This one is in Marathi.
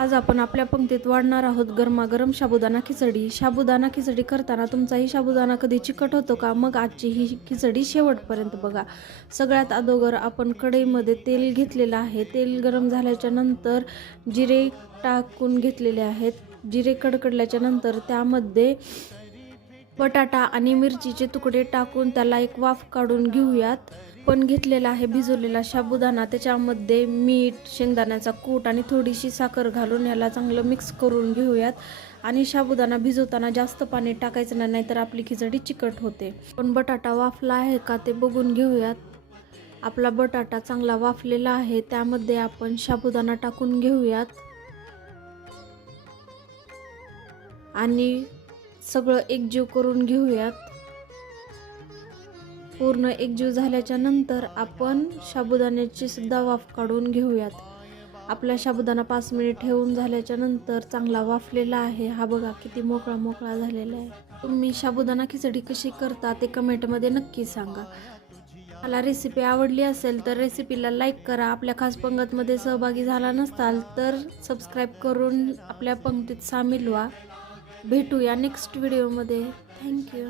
आज आपण आपल्या पंक्तीत वाढणार आहोत गरमागरम साबुदाणा खिचडी। साबुदाणा खिचडी करताना तुमचाही साबुदाणा कधी चिकट होतो का? मग आजची ही खिचडी शेवटपर्यंत बघा। सगळ्यात अगोदर आपण कढईमध्ये तेल घेतलेलं आहे। तेल गरम झाल्याच्या नंतर जिरे टाकून घेतलेले आहेत। जिरे कडकडल्याच्या नंतर त्यामध्ये बटाटा आणि मिरचीचे तुकडे टाकून त्याला एक वाफ काढून घेऊयात। पण घेतलेला आहे भिजवलेला साबुदाणा, त्याच्यामध्ये मीठ, शेंगदाण्याचा कूट आणि थोडीशी साखर घालून याला चांगलं मिक्स करून घेऊयात। आणि साबुदाणा भिजवताना जास्त पाणी टाकायचं नाही, नाहीतर आपली खिचडी चिकट होते। पण बटाटा वाफला आहे का ते बघून घेऊयात। आपला बटाटा चांगला वाफलेला आहे, त्यामध्ये आपण साबुदाणा टाकून घेऊयात आणि सगळं एकजीव करून घेऊयात। पूर्ण एकजीव झाल्याच्या नंतर आपण साबुदाण्याची सुद्धा वाफ काढून घेऊयात। आपला साबुदाणा 5 मिनिट ठेवून झाल्याच्या नंतर चांगला वाफलेला आहे। हा बघा किती मोकळा मोकळा झालेला आहे। तुम्ही साबुदाणा खिचडी कशी करता ते कमेंटमध्ये नक्की सांगा। मला रेसिपी आवडली असेल तर रेसिपीला लाईक करा। आपल्या खास पंगतमध्ये सहभागी झाला नसाल तर सबस्क्राईब करून आपल्या पंक्तीत सामील व्हा। भेटूया नेक्स्ट व्हिडिओमध्ये। थँक्यू।